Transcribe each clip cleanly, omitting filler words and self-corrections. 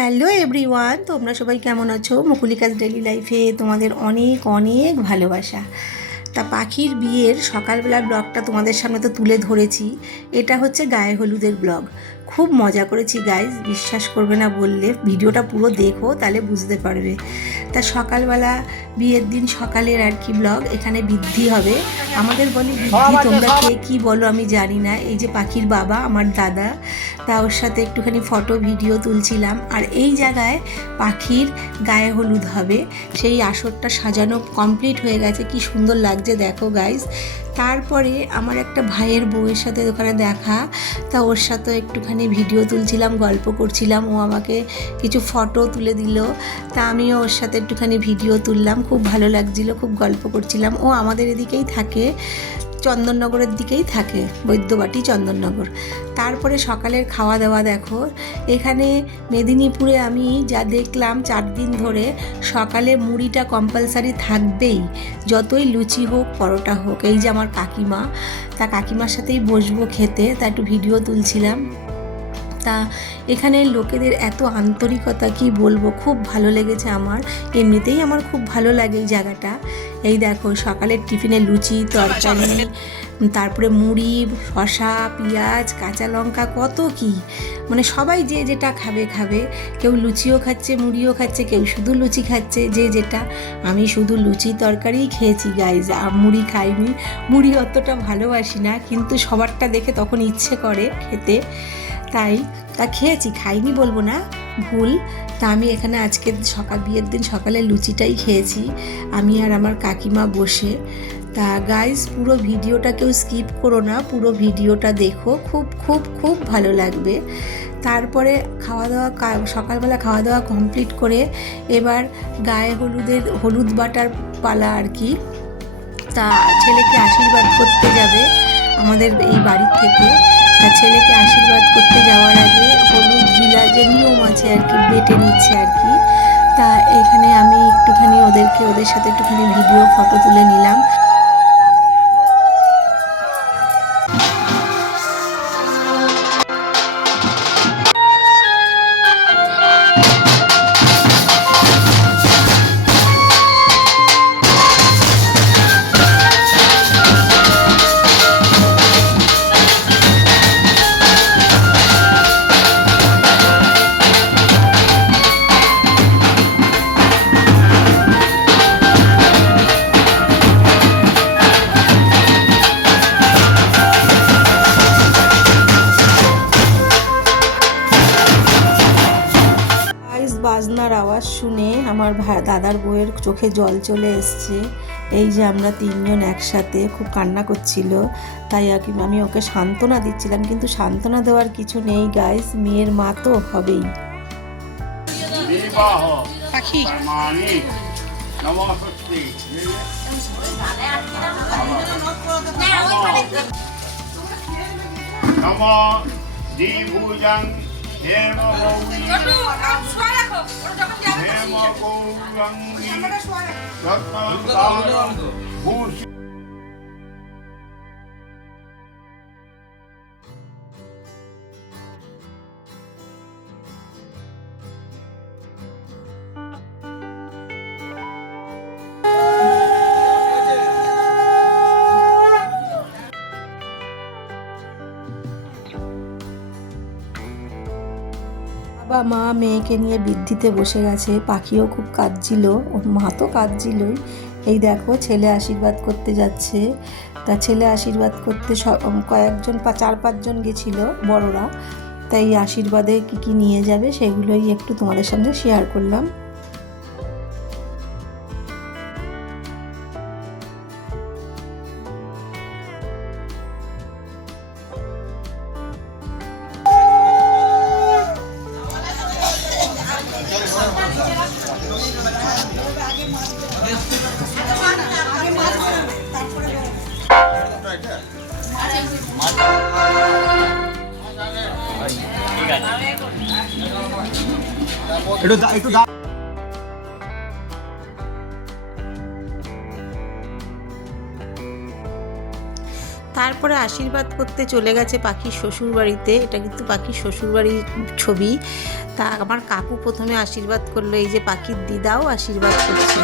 Hello everyone, তোমরা সবাই কেমন আছো? মুকুলিকাজ ডেইলি লাইফে তোমাদের অনেক অনেক ভালোবাসা। তা পাখির বিয়ের সকালবেলার ব্লগটা তোমাদের সামনে তো তুলে ধরেছি। এটা হচ্ছে গায়ে হলুদের ব্লগ। খুব মজা করেছি গাইজ, বিশ্বাস করবে না বললে। ভিডিওটা পুরো দেখো, তাহলে বুঝতে পারবে। তা সকালবেলা বিয়ের দিন সকালের আর কি ব্লগ। এখানে বৃদ্ধি হবে, আমাদের বলি বৃদ্ধি, তোমরা কে কী বলো আমি জানি না। এই যে পাখির বাবা আমার দাদা, তা ওর সাথে একটুখানি ফটো ভিডিও তুলছিলাম। আর এই জায়গায় পাখির গায়ে হলুদ হবে, সেই আসরটা সাজানো কমপ্লিট হয়ে গেছে। কি সুন্দর লাগছে দেখো গাইজ। তারপরে আমার একটা ভাইয়ের বউয়ের সাথে ওখানে দেখা, তা ওর সাথে একটুখানি ভিডিও তুলছিলাম, গল্প করছিলাম। ও আমাকে কিছু ফটো তুলে দিল, তা আমিও ওর সাথে একটুখানি ভিডিও তুললাম। খুব ভালো লাগছিল, খুব গল্প করছিলাম। ও আমাদের এদিকেই থাকে, চন্দননগরের দিকেই থাকে, বৈদ্যবাটি চন্দননগর। তারপরে সকালের খাওয়া দাওয়া দেখো। এখানে মেদিনীপুরে আমি যা দেখলাম 4 দিন ধরে, সকালে মুড়িটা কম্পালসারি থাকবেই, যতই লুচি হোক পরোটা হোক। এই যে আমার কাকিমা, তা কাকিমার সাথেই বসবো খেতে, তা একটু ভিডিও তুলছিলাম। তা এখানে লোকেদের এত আন্তরিকতা, কি বলবো, খুব ভালো লেগেছে আমার। এমনিতেই আমার খুব ভালো লাগে এই জায়গাটা। এই দেখো সকালের টিফিনে লুচি, তরকারি, তারপরে মুড়ি, শসা, পেঁয়াজ, কাঁচা লঙ্কা, কত কি, মানে সবাই যে যেটা খাবে খাবে। কেউ লুচিও খাচ্ছে, মুড়িও খাচ্ছে, কেউ শুধু লুচি খাচ্ছে, যে যেটা। আমি শুধু লুচি তরকারিই খেয়েছি গাইজ, আর মুড়ি খাইনি। মুড়ি অতটা ভালোবাসি না, কিন্তু সবারটা দেখে তখন ইচ্ছে করে খেতে, তাই তা খেয়েছি, খাইনি বলবো না, ভুল। তা আমি এখানে আজকে বিয়ের দিন সকালে লুচিটাই খেয়েছি, আমি আর আমার কাকিমা বসে। তা গাইজ পুরো ভিডিওটা কেউ স্কিপ করো না, পুরো ভিডিওটা দেখো, খুব খুব খুব ভালো লাগবে। তারপরে খাওয়া দাওয়া, সকালবেলা খাওয়া দাওয়া কমপ্লিট করে এবার গায়ে হলুদ বাটার পালা আর কি। তা ছেলেকে আশীর্বাদ করতে যাবে আমাদের এই বাড়ির থেকে। তা ছেলেকে আশীর্বাদ করতে যাওয়ার আগে হলুদ গিলা যে নিয়ম আছে আর কি, বেটে নিচ্ছে আর কি। তা এখানে আমি একটুখানি ওদের সাথে একটুখানি ভিডিও ফটো তুলে নিলাম। বাজনার আওয়াজ শুনে আমার দাদার বউয়ের চোখে জল চলে এসছে। এই যে আমরা 3 জন একসাথে, খুব কান্না করছিল। তাই আমি ওকে সান্ত্বনা দিচ্ছিলাম, কিন্তু সান্ত্বনা দেওয়ার কিছু নেই গাইস, মেয়ের মা তো হবেই। পাখি বাবা মা মেয়েকে নিয়ে বৃদ্ধিতে বসে গেছে। পাখিও খুব কাঁদছিল, ওর মা তো কাঁদছিলই। এই দেখো ছেলে আশীর্বাদ করতে যাচ্ছে। তা ছেলে আশীর্বাদ করতে কয়েকজন 4-5 জন গেছিলো বড়রা। তাই আশীর্বাদে কী কী নিয়ে যাবে সেগুলোই একটু তোমাদের সামনে শেয়ার করলাম। তারপরে আশীর্বাদ করতে চলে গেছে পাখির শ্বশুরবাড়িতে। এটা কিন্তু পাখির শ্বশুরবাড়ির ছবি। তা আমার কাকু প্রথমে আশীর্বাদ করলো, এই যে পাখির দিদাও আশীর্বাদ করছে।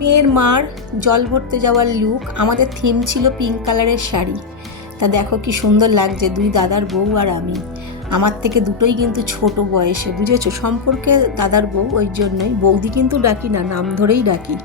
মেয়ের মার জল ভরতে যাওয়ার লুক। আমাদের থিম ছিল পিঙ্ক কালারের শাড়ি। তা দেখো কি সুন্দর লাগছে, দুই দাদার বউ আর আমি। আমার থেকে দুটোই কিন্তু ছোট বয়সে, বুঝেছো, সম্পর্কে দাদার বউ, ওই জন্যই বৌদি কিন্তু ডাকি না, নাম ধরেই ডাকি।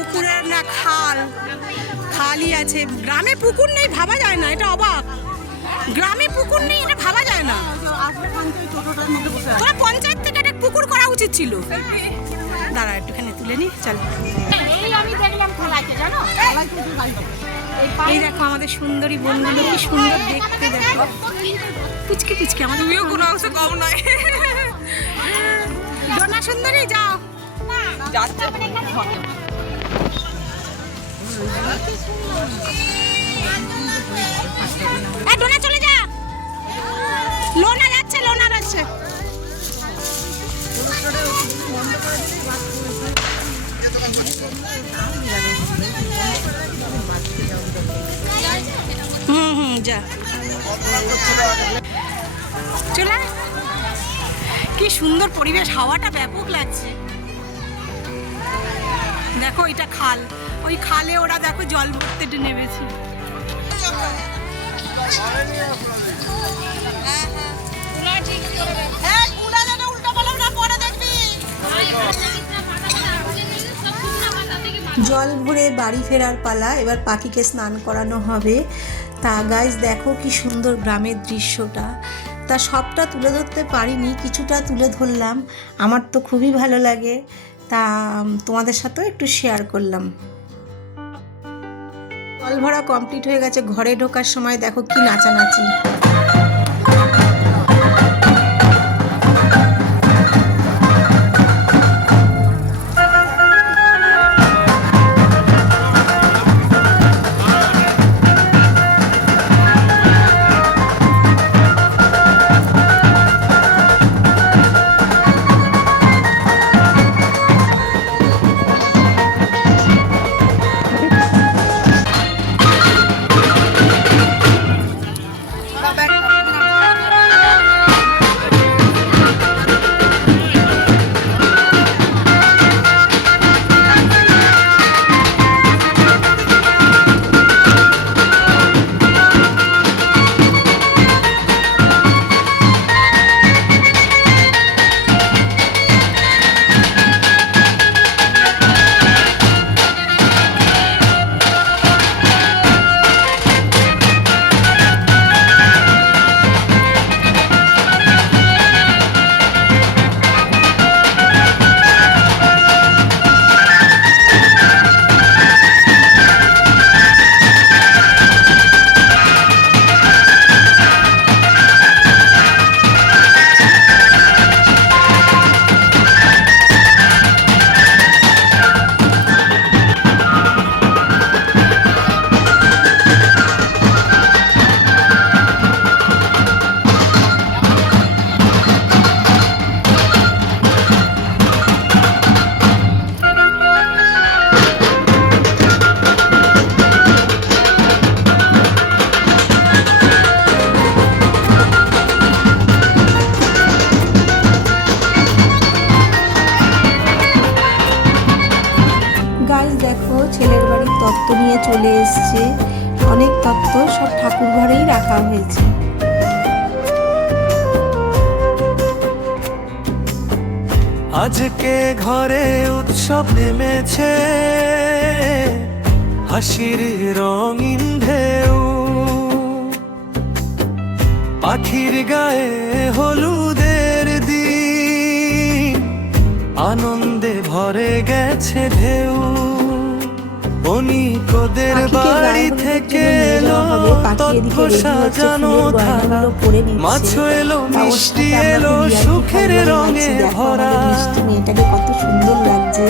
পুকুরের না খাল, খালই আছে। গ্রামে পুকুর নেই ভাবা যায় না, এটা অবাক। গ্রামে পুকুর নেই এটা ভাবা যায় না। তোরা পঞ্চায়েত থেকে একটা পুকুর করা উচিত ছিল। দাঁড়া একটুখানি তুলে নি, চল। এই দেখো আমাদের সুন্দরী বোনগুলো কি সুন্দর দেখতে, দেখো পুচকে পুচকে। আমাদের কোনো অংশ কম নয়। ডোনা সুন্দরী যাও, ডোনা চলে যা। লোনা যাচ্ছে, লোনা যাচ্ছে। যা চলে। কি সুন্দর পরিবেশ, হাওয়াটা ব্যাপক লাগছে। দেখো এটা খাল, ওই খালে ওরা দেখো জল ভরতে নেমেছে। জল ভরে বাড়ি ফেরার পালা, এবার পাখিকে স্নান করানো হবে। তা গাইস দেখো কি সুন্দর গ্রামের দৃশ্যটা। তা সবটা তুলে ধরতে পারিনি, কিছুটা তুলে ধরলাম। আমার তো খুবই ভালো লাগে, তা তোমাদের সাথেও একটু শেয়ার করলাম। জল ভরা কমপ্লিট হয়ে গেছে, ঘরে ঢোকার সময় দেখো কি নাচানাচি। দেখো ছেলের বাড়ির তত্ত্ব নিয়ে চলে এসছে। অনেক তত্ত্ব সব ঠাকুর ঘরেই রাখা হয়েছে। আজকে ঘরে উৎসব নেমেছে, হাসির রঙিন ঢেউ, পাখির গায়ে হলুদের দিন, আনন্দে ভরে গেছে ঢেউ। অনিকদের বাড়ি থেকে এলো তত্ত্ব সাজানো থালা, মাছ এলো মিষ্টি এলো সুখের রঙে ভরা। মেয়েটাকে কত সুন্দর লাগছে,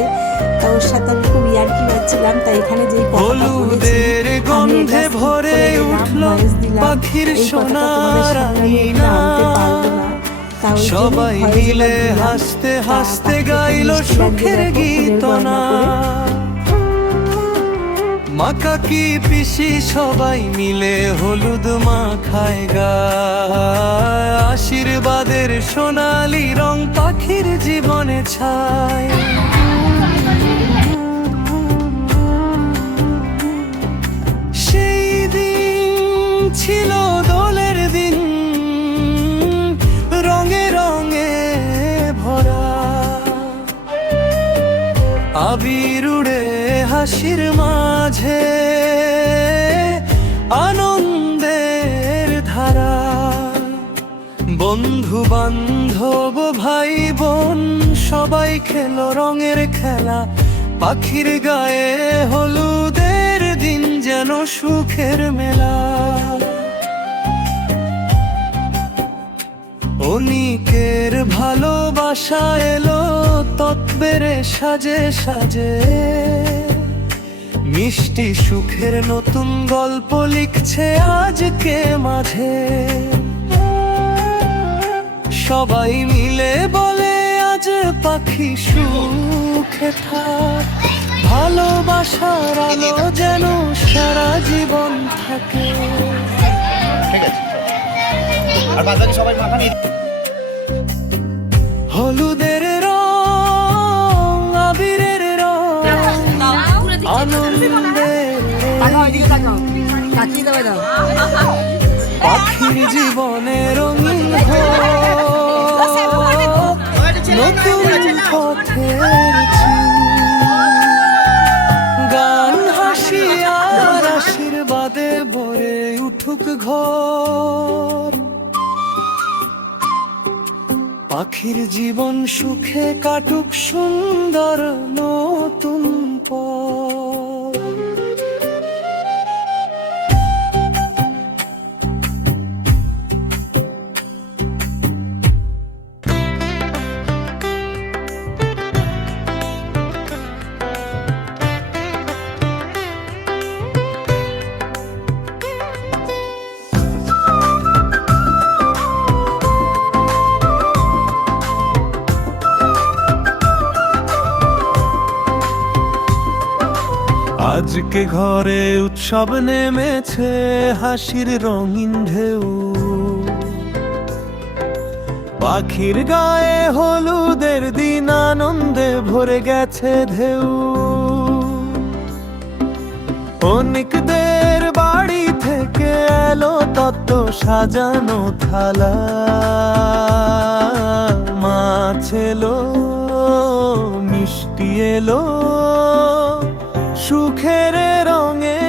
তা ওর সাথে আমি খুব ইয়ার্কি পাচ্ছিলাম। তাই এখানে যে হলুদের গন্ধে ভরে উঠলো পাখির সোনার আঙিনা, সবাই মিলে হাসতে হাসতে গাইলো সুখের গীতনা। মাকাকি পিসি সবাই মিলে হলুদ মাখায় গায়, আশীর্বাদের সোনালি রং পাখির জীবনে ছায়। সেই দিন ছিল দোলের দিন, রঙে রঙে ভরা, আবির আবির উড়ে হাসির মাঝে, আনন্দের ধারা। বন্ধু বান্ধব ভাই বোন সবাই খেলো রঙের খেলা, পাখির গায়ে হলুদের দিন যেন সুখের মেলা। অনিকের ভালোবাসা এলো তৎবেরে সাজে সাজে, মিষ্টি সুখের নতুন গল্প লিখছে আজকে মাঝে। সবাই মিলে বলে আজ পাখি সুখে থাক, ভালোবাসার আলো যেন সারা জীবন থাকে। হলুদের রং আবিরের রং, আনন্দের পাখির জীবনে রঙিন নতুন পথের গান, হাসি আর আশীর্বাদে ভরে উঠুক ঘর। পাখির জীবন সুখে কাটুক সুন্দর নতুন পথ। আজকে ঘরে উৎসব নেমেছে, হাসির রঙিন ঢেউ। পাখির গায়ে হলুদের দিন আনন্দে ভরে গেছে ঢেউ। অনেকদের বাড়ি থেকে এলো তত্ত্ব সাজানো থালা, মাছ এলো মিষ্টি এলো সুখের রঙে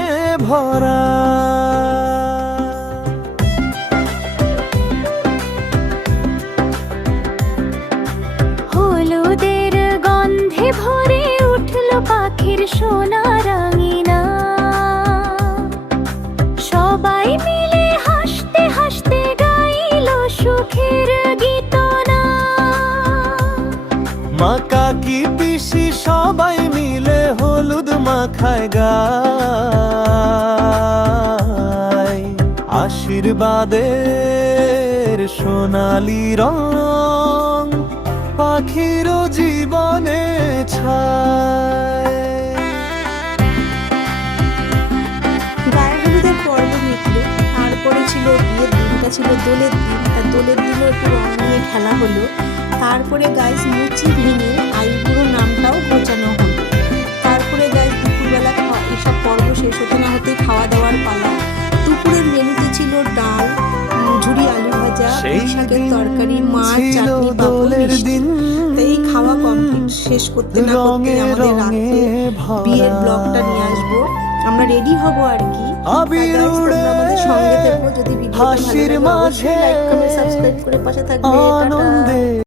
ভরা। হলুদের গন্ধে ভরে উঠল পাখির সোনা রাঙিনা, সবাই মিলে হাসতে হাসতে গাইল সুখের গীতনা। মা কাকি পিসি সবাই মিলে হলুদ মাখায় গায়, আশীর্বাদের সোনালি রং পাখির জীবনে ছায়। গায়ে হলুদের পর্ব মিটল, তারপরে ছিল বিয়ের দিনটা, ছিল দোলের দিন। তার দোলের দিনও একটু রং নিয়ে খেলা হলো। তারপরে গাইস মুচি ভেঙে আইবুড়ো নামটাও ঘোচানো হলো। তারপরে গাইস দুপুরবেলা এসব পর্ব শেষ হতে না হতে খাওয়া দাওয়ার পালা। দুপুরের মেনুতে ছিল ডাল, ঝুরি আলু ভাজা, পুঁই শাকের তরকারি, মাছ, চাটনি, পাঁপড়, মিষ্টি। তো এই খাওয়া কমপ্লিট শেষ করতে না করতে আমাদের রাত্রে বিয়ের ব্লগটা নিয়ে আসবো। আমরা রেডি হব আর কি। তোমরা আমাদের সঙ্গে থেকো। যদি ভিডিওটা ভালো লাগে অবশ্যই লাইক কমেন্ট সাবস্ক্রাইব করে পাশে থাকবে। টাটা।